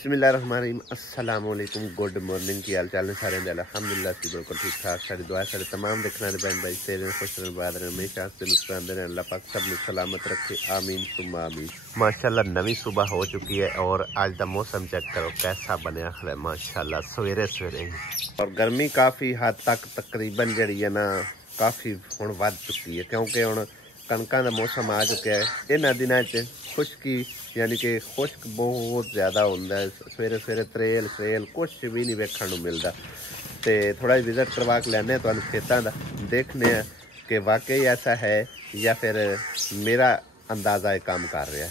बिस्मिल्लाहिर्रहमानिर्रहीम अस्सलाम वालेकुम गुड मॉर्निंग की हाल चाल ने सारे दे अल्हम्दुलिल्लाह सी बिल्कुल ठीक ठाक। सारी दुआ सारे तमाम देखने वाले बहन भाई तेरे खुश रहने बाद हमेशा से मुस्कुराते रहें। अल्लाह पाक सब सलामत रखे आमीन सुम्मा आमीन। माशाल्लाह नवी सुबह हो चुकी है और आज का मौसम चेक करो कैसा बनया है माशाल्लाह सवेरे सवेरे और गर्मी काफ़ी हद तक तकरीबन जी है ना काफ़ी हुण वध चुकी है क्योंकि हुण कणकां दा मौसम आ चुका है। इन्हां दिनां च खुश्की यानी कि खुश्क बहुत ज़्यादा होंदा है। सवेरे सवेरे त्रेल श्रेल कुछ भी नहीं वेखण नूं मिलदा। तो थोड़ा विजिट करवा के लैने तुहानूं खेतां दा देखने कि वाकई ऐसा है या फिर मेरा अंदाज़ा एक काम कर रहा है।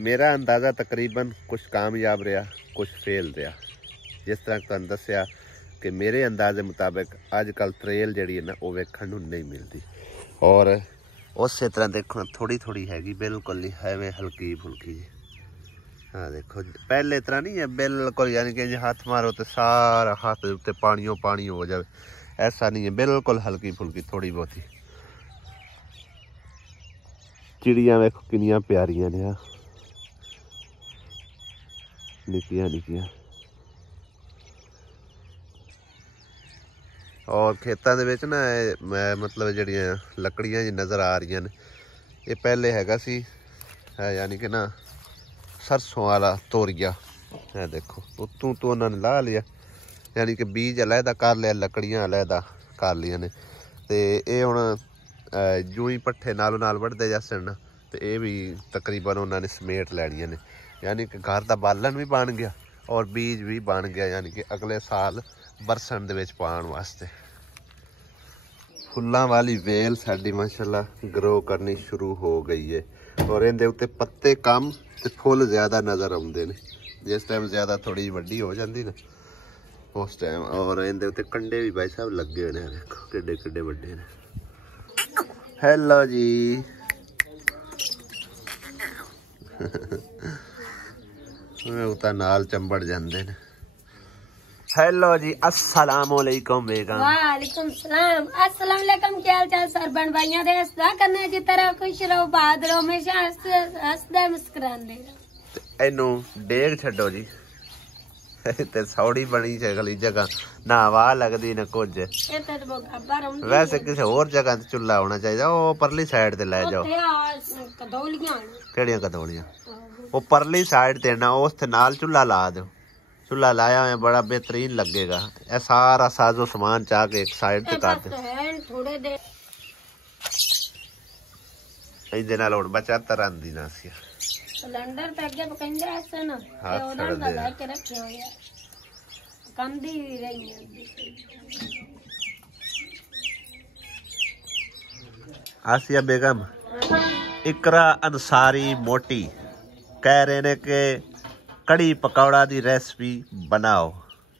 मेरा अंदाज़ा तकरीबन कुछ कामयाब रहा कुछ फेल रहा। जिस तरह तुहानूं दस्सिया कि मेरे अंदाजे मुताबिक अजकल त्रेल जी है ना वो वेखण नूं नहीं मिलती और उस तरह देखो थोड़ी थोड़ी हैगी बिल्कुल नहीं है हल्की फुल्की जी। हाँ देखो पहले तरह नहीं है बिल्कुल यानी कि हाथ मारो तो सारा हाथ उत्ते पानियों पानी हो जाए ऐसा नहीं है बिल्कुल हल्की फुल्की थोड़ी बहुत ही। चिड़ियाँ वेखो किनियां प्यारियां ने निक्कियां निक्कियां और खेतों के ना मतलब जड़ियाँ लकड़ियाँ जी नज़र आ रही ने ये पहले हैगा सी है यानी कि ना सरसों वाला तोरिया है। देखो उतों तो उन्होंने ला लिया यानी कि बीज अलहदा कर लिया लकड़ियाँ अलहदा कर लिया ने तो ये हुण जूं ही पट्ठे नालों नाल वढ़दे जासन तो ये भी तकरीबन उन्होंने समेट लैनियां ने यानी कि घर का बालन भी बन गया और बीज भी बन गया यानी कि अगले साल बरसन दे विच पाउण वास्ते। फुल्लां वाली वेल साडी माशाल्लाह ग्रो करनी शुरू हो गई है और इहदे उत्ते पत्ते कम ते फुल ज़्यादा नज़र आउंदे ने। जिस टाइम ज़्यादा थोड़ी वड्डी हो जाती ना उस टाइम और इहदे उत्ते कंडे भी भाई साहब लगे हुए ने देखो किड्डे किड्डे वड्डे ने। हेलो जी उता नाल चंबड़ जांदे ने। हेलो जी अस्सलाम वालेकुम बेगम। वालेकुम सलाम अस्सलाम वालेकुम क्या हाल चाल सर बन भाइयां दे सदा करने की तरह खुश रहो बाद रहो हमेशा हंसदे मुस्कुरांदे एनू डेग छड्डो जी ते सौड़ी बनी चगली जगह ना हवा लगदी ना कुछ वैसे किसी होर जगह ते चुल्ला होना चाहिए। ओ परली साइड ते ले जाओ केड़ियां कदौलियां वो परली साइड ते ना उस नाल चुल्ला ला दो। चूल्हा लाया है बड़ा बेहतरीन लगेगा। ये सारा साजो सामान चाह के एक साइड पे कर दे इहदे नाल हुण बचत रहिंदी ना सी सिलेंडर ते अगे पकंदे ऐसे ना हाथ ओदा ला के रखे होया कंदी रही है। आसिया बेगम इकरा अंसारी मोटी कह रहे ने कि कड़ी पकौड़ा दी रेसिपी बनाओ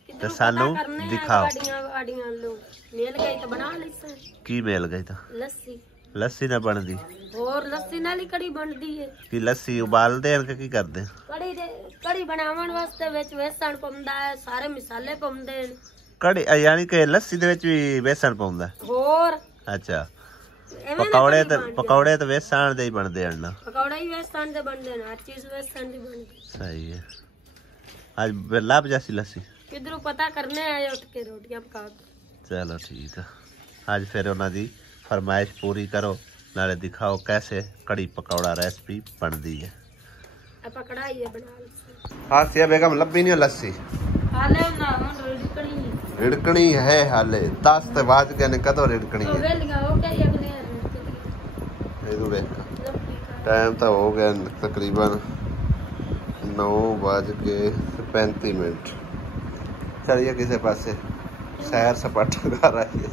ते सानू दिखाओ। मेल गई तो बना लैसे की मेल गई था लस्सी लस्सी ना बनदी और लस्सी नाल ही कड़ी बनदी है कि लस्सी उबाल दे के की कर दे कड़ी बनावन वास्ते विच बेसन पौंदा है सारे मसाले पौंदे ने कड़ी यानी कि लस्सी दे विच भी बेसन पौंदा और अच्छा पकौड़े तो बेसन दे ही बनदे हैं ना पकौड़े ही बेसन दे बनदे ने हर चीज बेसन दी बनदी। सही है आज लाभ जैसी लस्सी किधरों पता करने आए उठ के रोटियां पका चलो ठीक है आज फिर उन्हां दी फरमाइश पूरी करो नाले दिखाओ कैसे कड़ी पकौड़ा रेसिपी बनदी है। अपा कढ़ाई है बना हासिया बेगम लब्बी नहीं लस्सी हाले ना रिड़कनी है हाले 10 ते बाद के ने कदों रिड़कनी है टाइम तो हो गया तकरीबन 9:35। चलिए किसी पासे सैर सपाटा कर रही है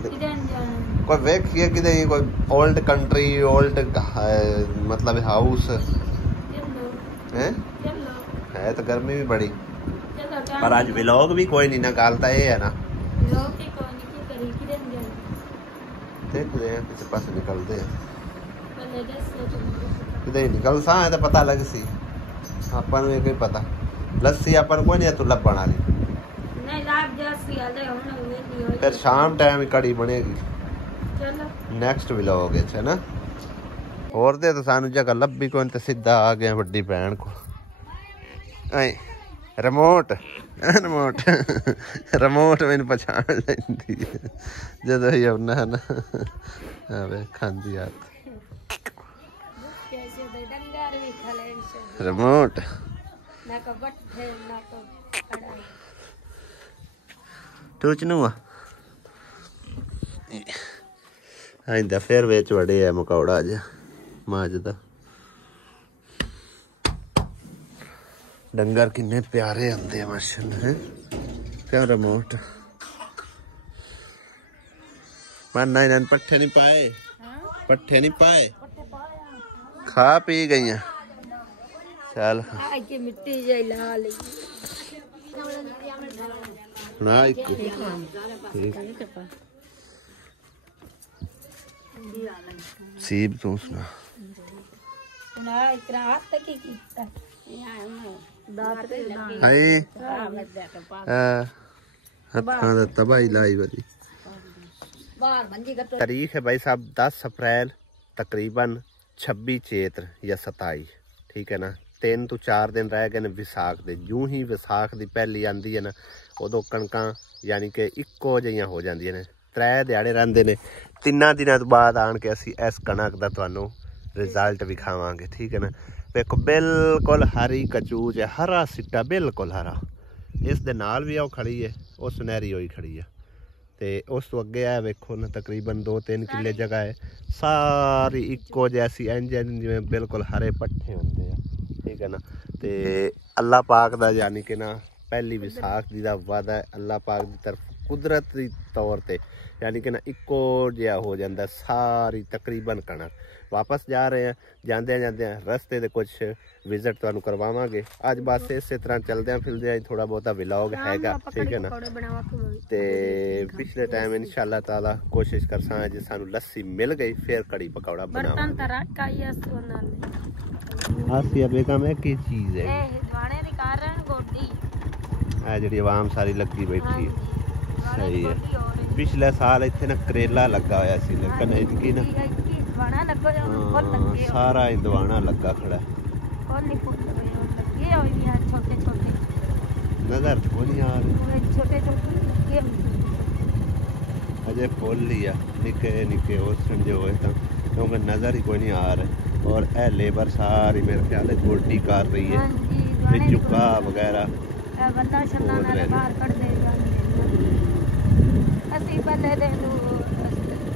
कोई वेखिए कि कोई ओल्ड कंट्री ओल्ड मतलब हाउस है तो गर्मी भी बड़ी पर आज व्लॉग भी कोई नहीं ना गालता ये है ना देखते हैं किसी पास निकलते हैं किधर निकलता है तो पता लग सी अपन में कोई पता लस्सी अपन कोई नहीं तू लब बना ली नहीं लाग जैसी फिर शाम टाइम कड़ी बनेगी ਨੈਕਸਟ ਵਲੌਗ ਵਿੱਚ ਹੈ ਨਾ। ਹੋਰ ਦੇ ਤਾਂ ਸਾਨੂੰ ਜਗ੍ਹਾ ਲੱਭੀ ਕੋਈ ਤੇ ਸਿੱਧਾ ਆ ਗਿਆ ਵੱਡੀ ਭੈਣ ਕੋ। ਐ ਰਿਮੋਟ ਮੈਨੂੰ ਪਛਾਣ ਲੈਂਦੀ ਜਦੋਂ ਹੀ ਆਉਣਾ ਨਾ। ਆਵੇ ਖਾਂਦੀ ਆ ਰਿਮੋਟ ਟੂਚ ਨੂੰ ਆ ਆਇੰਦਾ ਫਿਰ ਵਿੱਚ ਵੜੇ ਆ ਮਕੌੜਾ ਜਿਹਾ ਮਾਜ ਦਾ। ਡੰਗਰ ਕਿੰਨੇ ਪਿਆਰੇ ਹੁੰਦੇ ਆ ਮਾਸ਼ਾਅੱਲਾ ਹੈ। ਕਿਉਂ ਰਿਮੋਟ ਮਾਨਾ ਇਹਨਾਂ ਪੱਠੇ ਨਹੀਂ ਪਾਏ, ਪੱਠੇ ਨਹੀਂ ਪਾਏ, ਖਾ ਪੀ ਗਈਆਂ। ਚੱਲ ਮਿੱਟੀ ਜਿਹੀ ਲਾ ਲਈ ਨਾ ਇੱਕ ਸੀਬ ਤੂੰ ਸੁਣਾ ਹਾਏ ਹੱਥਾਂ ਦਾ ਤਬਾही लाई वाली तारीख है भाई साहब 10 अप्रैल तकरीबन 26 चेत्र या 27 ठीक है ना। 3 ਤੋਂ 4 दिन रह गए ने विसाख ਦੇ। ਜੂੰ ਹੀ ਵਿਸਾਖ ਦੀ ਪਹਿਲੀ ਆਂਦੀ ਹੈ ਨਾ ਉਦੋਂ ਕਣਕਾਂ ਯਾਨੀ ਕਿ ਇੱਕੋ ਜਿਹੀਆਂ ਹੋ ਜਾਂਦੀਆਂ ਨੇ। 3 ਦਿਹਾੜੇ ਰਹਿੰਦੇ ਨੇ। 3 ਦਿਨਾਂ ਤੋਂ ਬਾਅਦ ਆਣ ਕੇ ਅਸੀਂ ਇਸ ਕਣਕ ਦਾ ਤੁਹਾਨੂੰ ਰਿਜ਼ਲਟ ਵਿਖਾਵਾਂਗੇ ਠੀਕ ਹੈ ਨਾ। ਵੇਖੋ ਬਿਲਕੁਲ ਹਰੀ ਕਚੂਚ ਹੈ, ਹਰਾ ਸਿੱਟਾ ਬਿਲਕੁਲ ਹਰਾ। ਇਸ ਦੇ ਨਾਲ ਵੀ ਉਹ ਖੜੀ ਹੈ, ਉਹ ਸੁਨਹਿਰੀ ਹੋਈ ਖੜੀ ਹੈ। ਤੇ ਉਸ ਤੋਂ ਅੱਗੇ ਆ ਵੇਖੋ ਨਾ ਤਕਰੀਬਨ 2-3 ਕਿੱਲੇ ਜਗ੍ਹਾ ਹੈ, ਸਾਰੀ ਇੱਕੋ ਜੈਸੀ ਇੰਜ ਜਿਵੇਂ ਬਿਲਕੁਲ ਹਰੇ ਪੱਠੇ ਹੁੰਦੇ ਆ ਠੀਕ ਹੈ ਨਾ। ਤੇ ਅੱਲਾ ਪਾਕ ਦਾ ਯਾਨੀ ਕਿ ਨਾ ਪਹਿਲੀ ਵਿਸਾਖ ਦੀ ਦਾ ਵਾਅਦਾ ਹੈ ਅੱਲਾ ਪਾਕ ਦੀ ਤਰਫ ਕੁਦਰਤੀ ਤੌਰ ਤੇ ਯਾਨੀ ਕਿ ਨਾ ਇੱਕੋ ਜਿਹਾ ਹੋ ਜਾਂਦਾ ਸਾਰੀ ਤਕਰੀਬਨ ਕਣਕ। ਵਾਪਸ ਜਾ ਰਹੇ ਹਾਂ, ਜਾਂਦਿਆਂ ਰਸਤੇ ਦੇ ਕੁਝ ਵਿਜ਼ਿਟ ਤੁਹਾਨੂੰ ਕਰਵਾਵਾਂਗੇ। ਅੱਜ ਬਸ ਇਸੇ ਤਰ੍ਹਾਂ ਚਲਦਿਆਂ ਫਿਰਦਿਆਂ ਥੋੜਾ ਬਹੁਤਾ ਵਲੌਗ ਹੈਗਾ ਠੀਕ ਹੈ ਨਾ। ਤੇ ਪਿਛਲੇ ਟਾਈਮ ਇਨਸ਼ਾਅੱਲਾ ਤਾਲਾ ਕੋਸ਼ਿਸ਼ ਕਰਸਾਂ ਜੇ ਸਾਨੂੰ ਲੱਸੀ ਮਿਲ ਗਈ ਫਿਰ ਕੜੀ ਪਕੌੜਾ ਬਣਾਵਾਂਗੇ। ਆਸੀਆ ਬੇਗਮ ਹੈ ਕੀ ਚੀਜ਼ ਹੈ ਆ ਜਿਹੜੀ ਆਵਾਮ ਸਾਰੀ ਲੱਗੀ ਬੈਠੀ ਹੈ ਸਹੀ ਹੈ। ਪਿਛਲੇ ਸਾਲ ਇੱਥੇ ਨਾ ਕਰੇਲਾ ਲੱਗਾ ਹੋਇਆ ਸੀ ਲੇਕਿਨ ਇਤਕੀ ਨਾ ਸਾਰਾ ਹੀ ਦਵਾਣਾ ਲੱਗਾ ਖੜਾ ਨਜ਼ਰ ਕੋ ਨਹੀਂ ਆ ਰਹੇ ਅਜੇ ਫੁੱਲ ਹੀ ਆ ਨਿੱਕੇ ਨਿੱਕੇ ਉਸ ਜੋ ਹੋਏ ਤਾਂ ਕਿਉਂਕਿ ਨਜ਼ਰ ਹੀ ਕੋਈ ਨਹੀਂ ਆ ਰਿਹਾ। ਔਰ ਇਹ ਲੇਬਰ ਸਾਰੀ ਮੇਰੇ ਖਿਆਲ ਗੋਡੀ ਕਰ ਰਹੀ ਹੈ ਵਿੱਚ ਚੁੱਕਾ ਵਗੈਰਾ ਅਸੀਂ ਪਹਿਲੇ ਦਿਨ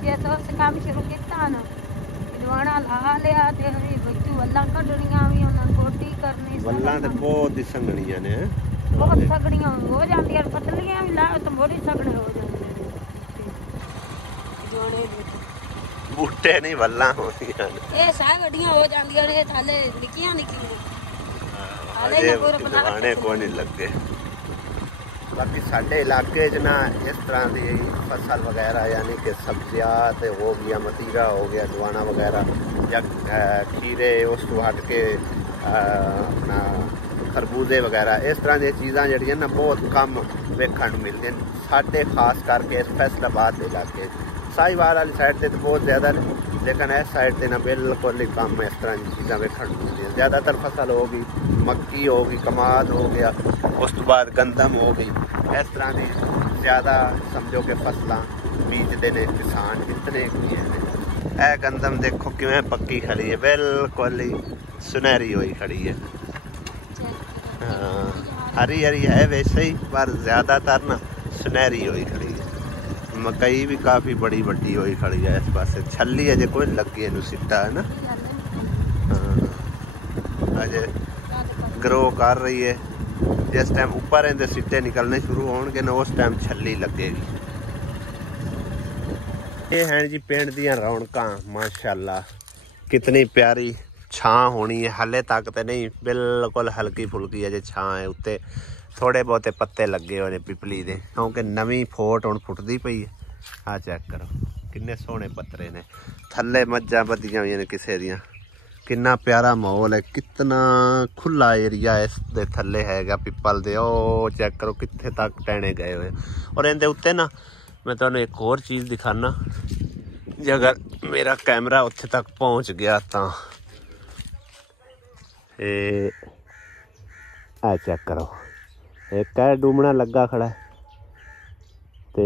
ਜੇ ਕੰਮ ਸ਼ੁਰੂ ਕੀਤਾ ਨਾ ਦਵਾਣਾ ਲਾ ਲਿਆ ਤੇ ਵਿੱਚੋਂ ਵੱਲਾਂ ਕੱਢਣੀਆਂ ਵੀ ਉਹਨਾਂ ਗੋਡੀ ਕਰਨੀ। ਵੱਲਾਂ ਤੇ ਬਹੁਤ ਹੀ ਸੰਘਣੀਆਂ ਨੇ, ਬਹੁਤ ਸਗੜੀਆਂ ਹੋ ਜਾਂਦੀਆਂ, ਪਤਲੀਆਂ ਵੀ ਲਾਓ ਤਾਂ ਬੜੀ ਸਗੜੇ ਹੋ ਜਾਂਦੇ ਬੂਟੇ ਨਹੀਂ ਵੱਲਾਂ ਹੁੰਦੀਆਂ ਨੇ। ਇਹ ਸਗੜੀਆਂ ਹੋ ਜਾਂਦੀਆਂ ਨੇ ਥਾਲੇ ਨਿੱਕੀਆਂ ਅਜੇ ਦਵਾਣੇ ਕੋਈ ਨਹੀਂ ਲੱਗੇ। ਬਾਕੀ ਸਾਡੇ ਇਲਾਕੇ 'ਚ ਨਾ ਇਸ ਤਰ੍ਹਾਂ ਦੀ ਫਸਲ ਵਗੈਰਾ ਯਾਨੀ ਕਿ ਸਬਜ਼ੀਆਂ ਹੋ ਗਈਆਂ, ਮਤੀਰਾ ਹੋ ਗਿਆ, ਦਵਾਣਾ ਵਗੈਰਾ ਜਾਂ ਖੀਰੇ ਉਸ ਤੋਂ ਹਟ ਕੇ ਆਪਣਾ ਖਰਬੂਜ਼ੇ ਵਗੈਰਾ ਇਸ ਤਰ੍ਹਾਂ ਦੀਆਂ ਚੀਜ਼ਾਂ ਜਿਹੜੀਆਂ ਨਾ ਬਹੁਤ ਕਮ ਵੇਖਣ ਨੂੰ ਮਿਲਦੀਆਂ ਸਾਡੇ ਖਾਸ ਕਰਕੇ ਇਸ ਫੈਸਲਾਬਾਦ ਦੇ ਇਲਾਕੇ। ਸਾਹੀਵਾਲ ਵਾਲੀ ਸਾਈਡ 'ਤੇ ਤਾਂ ਬਹੁਤ ਜ਼ਿਆਦਾ ਨੇ ਲੇਕਿਨ ਇਸ ਸਾਈਡ 'ਤੇ ਨਾ ਬਿਲਕੁਲ ਹੀ ਕਮ ਇਸ ਤਰ੍ਹਾਂ ਦੀਆਂ ਚੀਜ਼ਾਂ ਵੇਖਣ ਨੂੰ ਮਿਲਦੀਆਂ। ਜ਼ਿਆਦਾਤਰ ਫਸਲ ਹੋ ਗਈ ਮੱਕੀ ਹੋ ਗਈ, ਕਮਾਦ ਹੋ ਗਿਆ, ਉਸ ਤੋਂ ਬਾਅਦ ਗੰਦਮ ਹੋ ਗਈ। ਇਸ ਤਰ੍ਹਾਂ ਦੀ ਜ਼ਿਆਦਾ ਸਮਝੋ ਕਿ ਫਸਲਾਂ ਬੀਜਦੇ ਨੇ ਕਿਸਾਨ ਕਿਤਨੇ ਨੇ। ਇਹ ਗੰਦਮ ਦੇਖੋ ਕਿਵੇਂ ਪੱਕੀ ਖੜੀ ਹੈ, ਬਿਲਕੁਲ ਹੀ ਸੁਨਹਿਰੀ ਹੋਈ ਖੜੀ ਹੈ। ਹਰੀ ਹਰੀ ਹੈ ਵੈਸੇ ਹੀ ਪਰ ਜ਼ਿਆਦਾਤਰ ਨਾ ਸੁਨਹਿਰੀ ਹੋਈ ਖੜੀ ਹੈ। ਮਕਈ ਵੀ ਕਾਫੀ ਬੜੀ ਵੱਡੀ ਹੋਈ ਖੜੀ ਹੈ ਇਸ ਪਾਸੇ। ਛੱਲੀ ਅਜੇ ਕੋਈ ਲੱਗੀ ਇਹਨੂੰ ਸਿੱਟਾ ਹੈ ਨਾ, ਅਜੇ ਗਰੋ ਕਰ ਰਹੀ ਹੈ। ਜਿਸ ਟਾਈਮ ਉੱਪਰ ਇਹਦੇ ਸਿੱਟੇ ਨਿਕਲਣੇ ਸ਼ੁਰੂ ਹੋਣਗੇ ਨਾ ਉਸ ਟਾਈਮ ਛੱਲੀ ਲੱਗੇਗੀ। ਇਹ हैं जी पिंड ਦੀਆਂ ਰੌਣਕਾਂ माशाअल्लाह। कितनी प्यारी छां होनी है। हाले तक तो नहीं, बिल्कुल हल्की फुल्की अजे छां है। उत्ते थोड़े बहुते पत्ते लगे हुए पिपली दे क्योंकि नवीं फोट हुण फुटदी पई है। आ चेक करो किन्ने सोहने पत्तरे ने। थल्ले मज्जां बधियां होईयां ने किसे दियां। कितना प्यारा माहौल है, कितना खुला एरिया इस दे थल्ले हैगा पिपल दे। ओ चेक करो कित्थे तक टहने गए हुए। और इहदे उत्ते ना मैं तुहानूं एक होर चीज़ दिखाना। जे अगर मेरा कैमरा उत्थे तक पहुंच गया तो आ चेक करो, एक है डूमना लगा खड़ा ते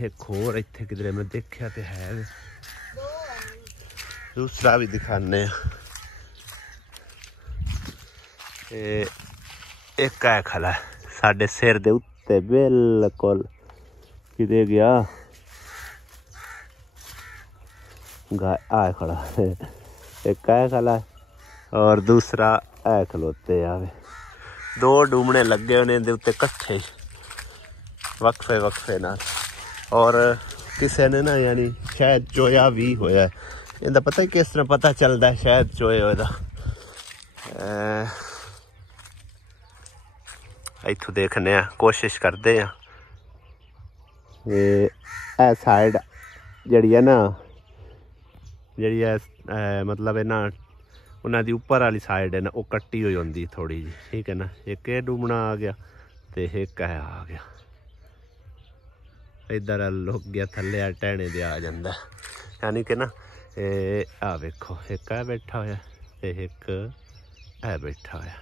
एक होर इत्थे किधरे मैं देखा तो है, दूसरा भी दिखाने। एक है खड़ा साडे सिर दे उत्ते बिल्कुल, किते गया आ खड़ा, एक है खड़ा और दूसरा है खलोते आवे। दो डूमने लगे उन्हें दे उत्ते कट्ठे वक्फे वक्फे नाल, और किसी ने ना यानी शायद चोया भी होया। इनका पता ही किस तरह पता चलता है शायद चोए होया। इथों देखने कोशिश करते हैं। ये साइड जड़ी है ना, जड़ी है मतलब है ना उन्होंने ऊपर वाली साइड है ना वो कट्टी हुई होंगी थोड़ी जी, ठीक है ना। एक ये डूमना आ गया तो एक है आ गया, इधर लुक गया थले आ टहने दे आ जाता, यानी कि ना आ वेखो एक है बैठा होया ते एक है बैठा होया।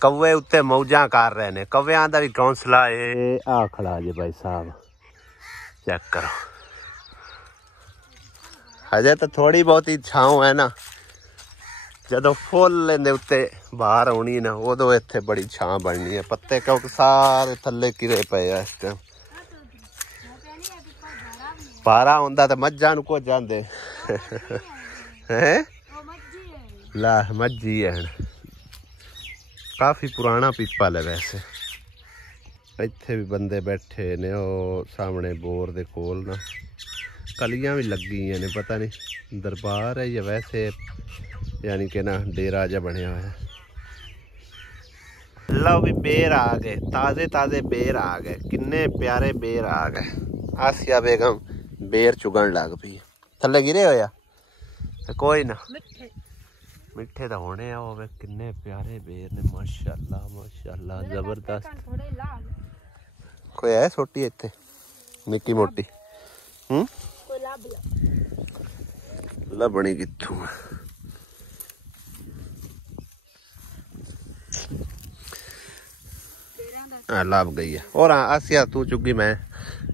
कौवे उत्ते मौजा कर रहे ने, कौव्यां दा भी घोंसला है। आ खड़ा जे भाई साहब, चेक करो। हजे तो थोड़ी बहुत ही छांव है ना, जदों फुल इहदे उत्ते बाहर आउणी ना उदों इत्थे बड़ी छां बननी है। पत्ते क्योंकि सारे थल्ले किरे पे आ इस टाइम। पारा हुंदा ते मज्जां नूं को जांदे हैं, ला मज्जी है। काफ़ी पुराना पीपल है वैसे। इत्थे भी बंदे बैठे ने, ओ सामने बोर दे कोल ना कलियां भी लगी ने, पता नहीं दरबार है या वैसे यानी कि ना डेरा जा बनया हुआ है। लो भी बेर आ गए, ताज़े ताज़े बेर आ गए, किन्ने प्यारे बेर आ गए। आसिया बेगम बेर चुगन लग पई, थल्ले गिरे होया कोई ना, मिठे तो होने होवे। किन्ने प्यारे बेर ने, माशाअल्लाह माशाअल्लाह जबरदस्त। कोई है छोटी इत्थे निक्की मोटी लभनी कित्थों लभ गई है। और आसिया तू चुगी, मैं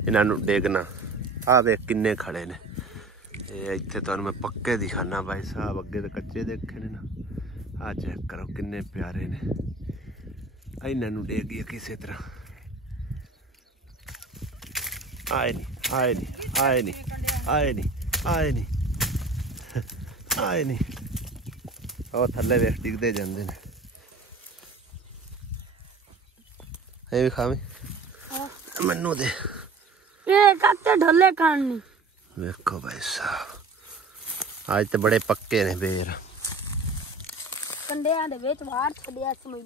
इन्हों देखना। आ देख किन्ने खड़े ने, इत्थे तो मैं पक्के दिखाना भाई साहब, अगे तो कच्चे देखे ने ना। आ चेक करो किन्ने प्यारे ने, इन्हों देख गई किसी तरह। आए नहीं आए नहीं आए नहीं आए नहीं आए नहीं आए नहीं, और थल्ले वेख डिगते जाते हैं। ये भी खावी मनु दे ढोले खानी। देखो भाई साहब आज तो बड़े पक्के ने बेर। कंडियां दे विच वार छड्या समझ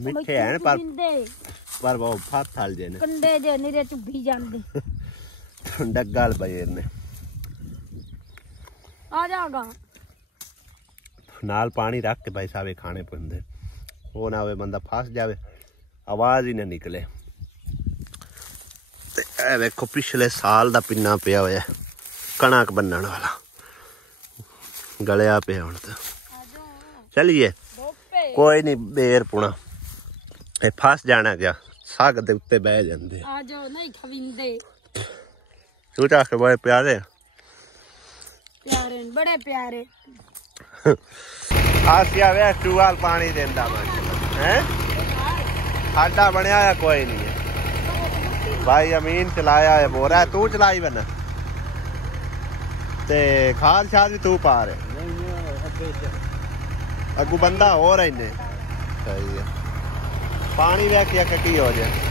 मिठे हैं पर वो फात थाल जे ने, कंडे जे निरे चुभी जांदे डग्गल बेर ने। आ जागा नाल पानी रख के भाई साहब खाने पैंदे, वो ना होवे बंदा फस जावे, आवाज ही ना निकले। देखो पिछले साल का पिन्ना पिया होया कणक बनने वाला, गलिया पे हुण तो। चलिए कोई नहीं, बेर पुणा फस जाना क्या, सग दे उत्ते बह जांदे। आ जाओ नहीं खविंदे, तू चाह के बड़े प्यारे प्यारे बड़े प्यारे। आसिया वे टूआल पानी देंदा है, साडा बनया है कोई नहीं है भाई। अमीन चलाया है बोरा, तू चलाई बना ते खाद शाद भी तू पा रहे, अगू बंदा हो रहा इन्हें। सही है, पानी वे क्या की हो जाए।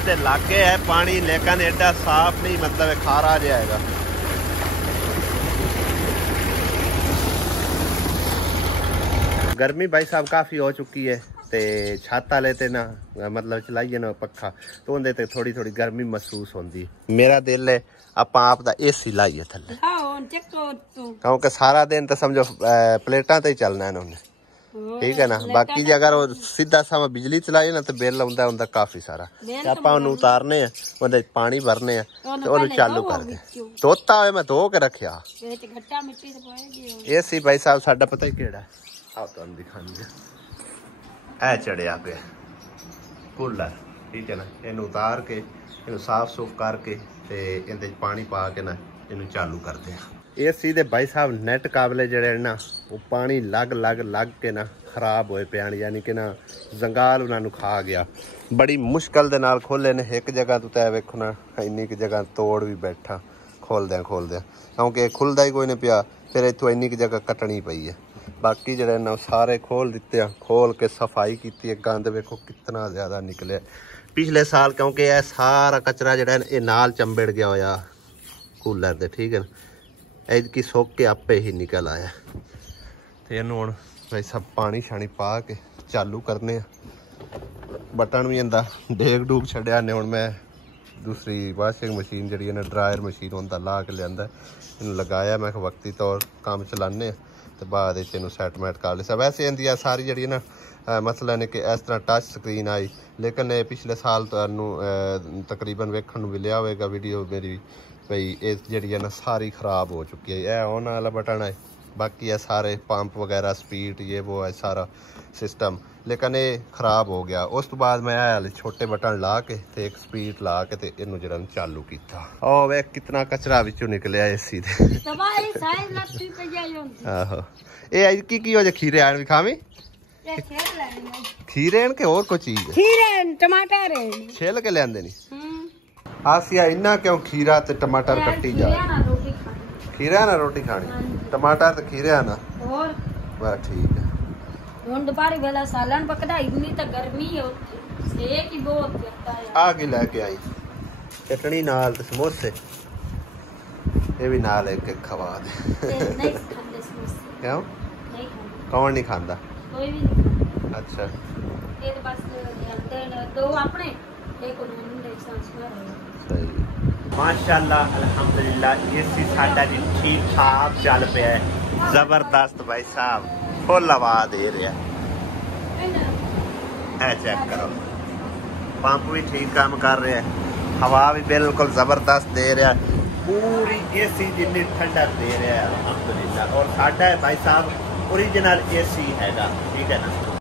ते लागे है पानी, लेकिन एडा साफ नहीं, मतलब खारा जाएगा। गर्मी भाई साहब काफ़ी हो चुकी है, ते छत वाले ते ना मतलब चलाइए ना पक्खा तो उनके ते थोड़ी थोड़ी गर्मी महसूस होती। मेरा दिल है आप दा एसी लाइए थले, क्योंकि सारा दिन तो समझो प्लेटा ते ही चलना है इन्होंने, ठीक है ना। बाकी जे अगर वो सीधा सावा बिजली चलाई ना तो बिल आउंदा हुंदा काफी सारा। आपां ओनू उतारने आ, ओदे पानी भरने आ ते ओनू चालू कर दे। धोता होए मैं धो के रखिया। ये सी भाई साहब साडा पता ही केड़ा आ तुहानू दिखांदे ए चढ़िया पे कूलर, ठीक है ना। इनू उतार के इनू साफ सूफ करके ते इहदे पानी पा के ना इनू चालू करदे आ। एसी दे भाई साहब नैट काबले जड़े ना वो पानी लग के ना खराब होए पे, यानी कि ना जंगाल उन्होंने खा गया। बड़ी मुश्किल दे नाल खोले ने एक जगह तो तय वेखो ना इन्नी की जगह तोड़ भी बैठा खोलदे क्योंकि खुलदा ही कोई नहीं पिया, फिर इतों इन्नी की जगह कटनी पई है। बाकी जड़े ना सारे खोल दिते, खोल के सफाई की, गंद वेखो कितना ज़्यादा निकले पिछले साल, क्योंकि यह सारा कचरा जड़ा ये नाल चंबड़ गया होया कूलर दे, ठीक है ना। एदकी सोक के आपे ही निकल आया तो इनू हुण भाई सब पानी शानी पा के चालू करने। बटन भी इंदा डेग डूग छड्या ने। हुण मैं दूसरी वाशिंग मशीन जी ना ड्रायर मशीन होंदा ला के लिया इनू लगाया, मैं वक्ती तौर काम चलाने तो बाद इनू सैटमेंट कर लिया। वैसे इंदिया सारी जी ना मसला ने कि इस तरह टच स्क्रीन आई, लेकिन पिछले साल तो तकरीबन वेखण नूं मिलिया होगा वीडियो मेरी भाई ये जी है ना सारी खराब हो चुकी है। यह ऑन वाला बटन है, बाकी है सारे पंप वगैरह स्पीड ये वो है सारा सिस्टम, लेकिन ये खराब हो गया। उस तो बाद मैं आया छोटे बटन ला के ते एक स्पीड ला के ते इनू जरा चालू किया। ओ वे कितना कचरा विचों निकलिया एसी दे। आहो ए की हो जे खीरे आन विखावी खीरे के और कोई चीज है, खीरे टमाटर छिल के लेंदे नहीं आसिया इन्ना क्यों खीरा ते टमाटर कट्टी जा। खीरा ना रोटी खानी, टमाटर ते खीरे ना और बस ठीक है। हुन दोपहर वेला सालन पकदा इतनी तो गर्मी होती सेक ही बहुत करता है। आ के लेके आई चटनी नाल ते समोसे, ये भी नाल एक खवा दे। नहीं खांदे समोसे क्यों नहीं खांदे? कौन नहीं खांदा? कोई भी नहीं। अच्छा ये तो बस दो अपने एक उन्होंने ट्रांसफर है। माशाअल्लाह अल्हम्दुलिल्लाह एसी साडा जी ठीक ठाक चल पे है, जबरदस्त भाई साहब फुल हवा दे रहा है। चेक करो पंप भी ठीक काम कर रहा है, हवा भी बिल्कुल जबरदस्त दे रहा है, पूरी एसी जितनी ठंडक दे रहा है अल्हम्दुलिल्लाह। और साडा भाई साहब ओरिजिनल एसी हैगा, ठीक है ना।